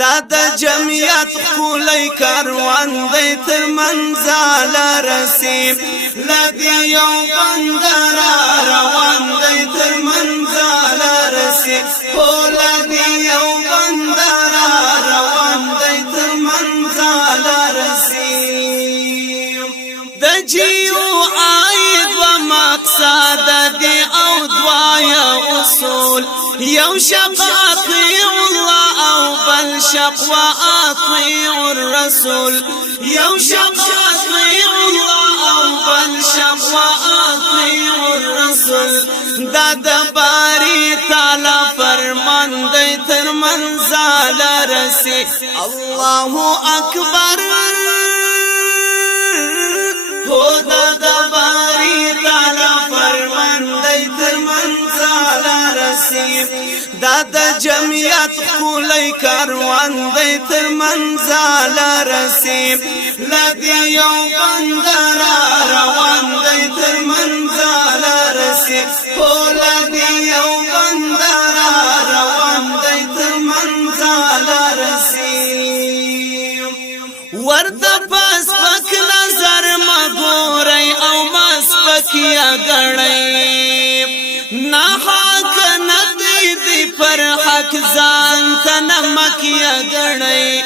دا د جمعیت خولی کاروان دی تر منزل رسی لدی یو بندر روان دی تر منزل رسی لدی یو بندر روان دی تر منزل رسی د جیو عاید و مقصد دی او دوایا اصول یو شقاق بل شقوى أطيع الرسول يو شقوى أطيع الله أو بل شقوى أطيع الرسول دا دباري تعالى فرمان دي تر منزل رسي الله أكبر هو دا دباري تعالى فرمان دي تر منزل رسي دا د جمعیت خولی کاروان دی تر منزل رسی لدی یو بندر روان دی تر منزل رسی لدی یو بندر روان دی تر منزل رسی ورد پس پک نظر مگوری او مسپکیا گڑی نحاک ندی پر حق ځان ته نمکیا غړی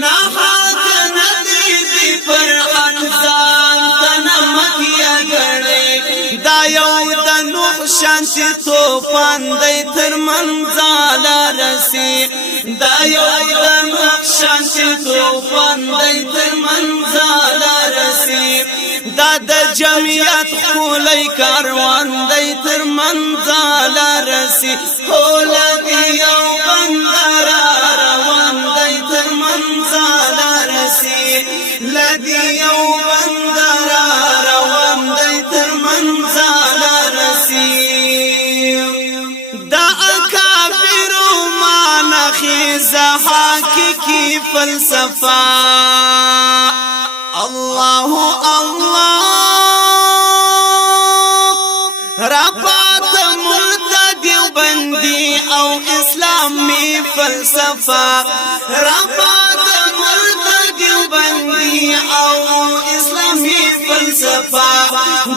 نحاک ندی پر حق ځان ته نمکیا غړی دا یو د نوح شانتی طوفان دی تر منزل رسی دا یو د نوح شانتی طوفان دی تر منزل رسی دا د جمعیت خولی کاروان دی تر منزل رسی لدی یو بندر روان دی تر منزل رسی لدی یو بندر روان دی تر منزل رسی دا اکابرو مانخیز حقیقی فلسفہ الله الله رفعت مرتدی بندی او اسلامی فلسفہ رفعت مرتدی بندی او اسلامی فلسفہ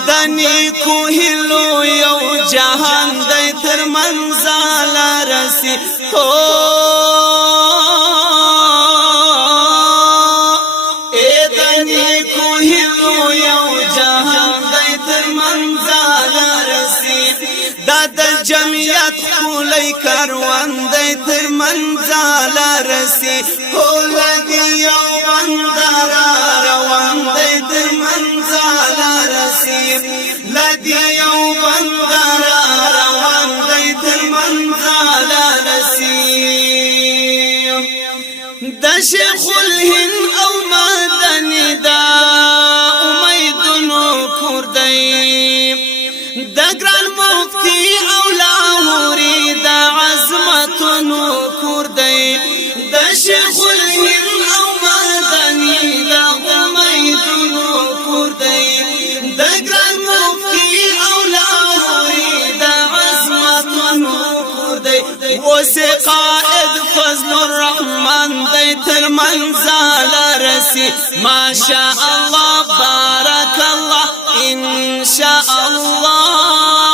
دنی کو هلو یو جهان دی تر منزل رسی جمعیت خولی کاروان دی تر منزل رسی لدی یو بندر روان دی تر منزل رسی لدی یو بندر روان دی تر منزل رسی دا شیخ الهند او مدنی دا امیدنو کردی دا گران مفتی او لاہوری دا عظمتنو کردی دا شیخ الهند او مدنی دا امیدنو کردی دا گران مفتی او لاہوری دا عظمتنو کردی وسی قائد فضل الرحمن دی تر منزل رسی ما شاء الله بارک الله ان شاء الله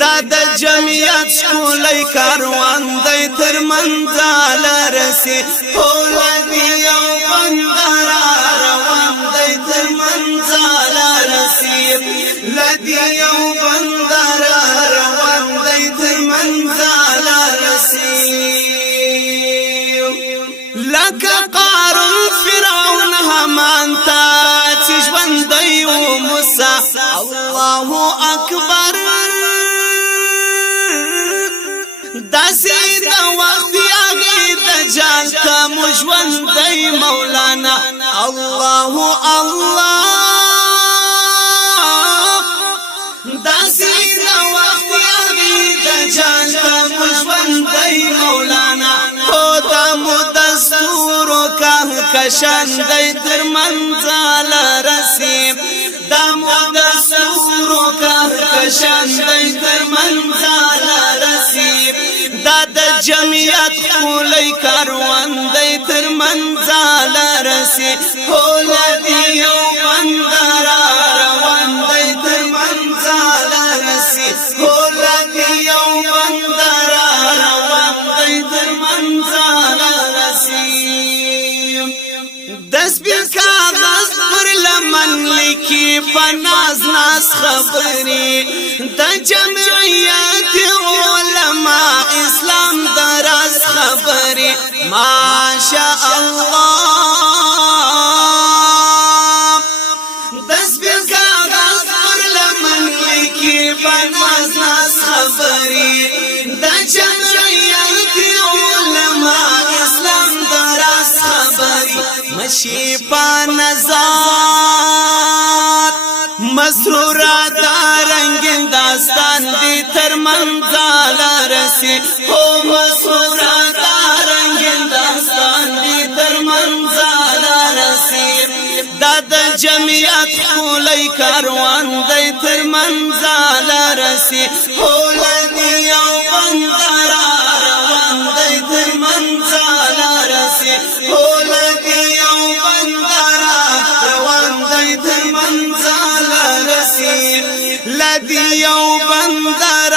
دا د جمعیت خولی کاروان دی تر منزل رسی لدی یو بندر روان دی تر منزل رسی لدی یو بندر روان دی تر منزل رسی لکه قارون فرعون همان تا چې ژوندی و موسی الله اکبر داسې د وخت یاغې دجال ته مو ژوندی مولانا الله الله داسې د وخت یاغې دجال ته مو ژوندی مولانا دا مو دستورو کهکشان دی تر منزل رسی دا مو دستورو کشان دی تر منزل رسی دا د جمعیت خولی کاروان دی تر منزل رسی لدی یو بندر روان دی تر منزل رسی لدی یو بندر روان دی تر منزل رسی دس بیر کاغذ پر لمن لکی پناز ناس خبری دا جمعیت علماء اسلام دراز خبری ماشاء اللہ دس بیر کاغذ پر لمن لکی پناز ناس خبری دا جمعیت علماء اسلام دراز خبری مشی پا نظار مسرورا دا رنگین داستان دی تر منزل رسی مسرورا دا رنگین داستان دی تر منزل رسی دا د جمعیت خولی کاروان دی تر منزل رسی لدی یو بندر روان دی تر منزل رسی لدی یو بندر روان دی تر منزل رسی لدی یو بندر